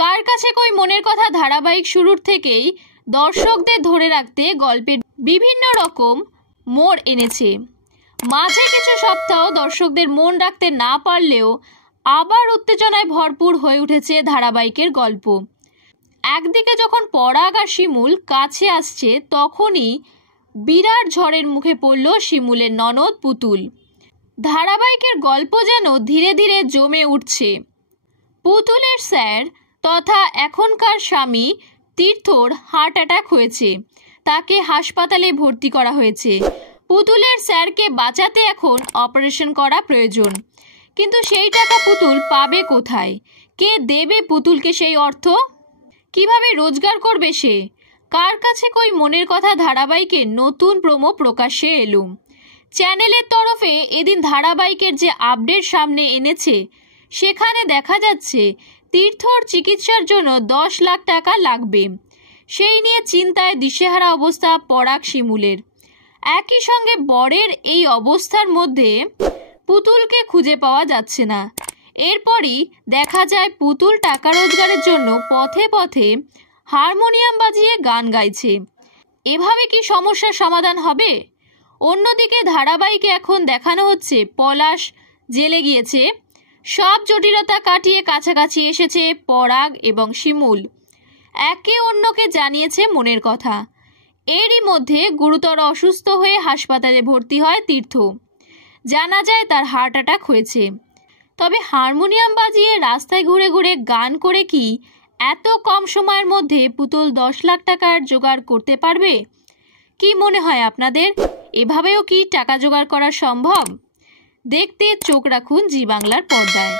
কার কাছে কই মনের কথা ধারাবাহিক শুরুর থেকেই দর্শকদের ধরে রাখতে গল্পের বিভিন্ন রকম মোড় এনেছে। মাঝে কিছু সপ্তাহ দর্শকদের মন রাখতে না পারলেও আবার উত্তেজনায় ভরপুর হয়ে উঠেছে ধারাবাহিকের গল্প। একদিকে যখন পরাগ আর শিমুল কাছে আসছে, তখনই বিরাট ঝড়ের মুখে পড়ল শিমুলের ননদ পুতুল। ধারাবাহিকের গল্প যেন ধীরে ধীরে জমে উঠছে। পুতুলের স্যার তথা এখনকার স্বামী তীর্থর হার্ট অ্যাটাক হয়েছে, তাকে হাসপাতালে ভর্তি করা হয়েছে। পুতুলের স্যারকে বাঁচাতে এখন অপারেশন করা প্রয়োজন, কিন্তু সেই টাকা পুতুল পাবে কোথায়? কে দেবে পুতুলকে সেই অর্থ? কিভাবে রোজগার করবে সে? কার কাছে কই মনের কথা ধারাবাহিকের নতুন প্রোমো প্রকাশ্যে এলো। চ্যানেলের তরফে এদিন ধারাবাহিকের যে আপডেট সামনে এনেছে, সেখানে দেখা যাচ্ছে তীর্থর চিকিৎসার জন্য 10 লাখ টাকা লাগবে। সেই নিয়ে চিন্তায় দিশেহারা অবস্থা পরাগ শিমুলের। একই সঙ্গে বরের এই অবস্থার মধ্যে পুতুলকে খুঁজে পাওয়া যাচ্ছে না। এরপরই দেখা যায় পুতুল টাকা রোজগারের জন্য পথে পথে হারমোনিয়াম বাজিয়ে গান গাইছে। এভাবে কি সমস্যার সমাধান হবে? অন্যদিকে ধারাবাহিকে এখন দেখানো হচ্ছে পলাশ জেলে গিয়েছে। সব জটিলতা কাটিয়ে কাছাকাছি এসেছে পরাগ এবং শিমুল। একে অন্যকে জানিয়েছে মনের কথা। এরই মধ্যে গুরুতর অসুস্থ হয়ে হাসপাতালে ভর্তি হয় তীর্থ। জানা যায় তার হার্ট অ্যাটাক হয়েছে। তবে হারমোনিয়াম বাজিয়ে রাস্তায় ঘুরে ঘুরে গান করে কি এত কম সময়ের মধ্যে পুতুল 10 লাখ টাকার জোগাড় করতে পারবে? কি মনে হয় আপনাদের? এভাবেও কি টাকা জোগাড় করা সম্ভব? দেখতে চোখ রাখুন জি বাংলার পর্দায়।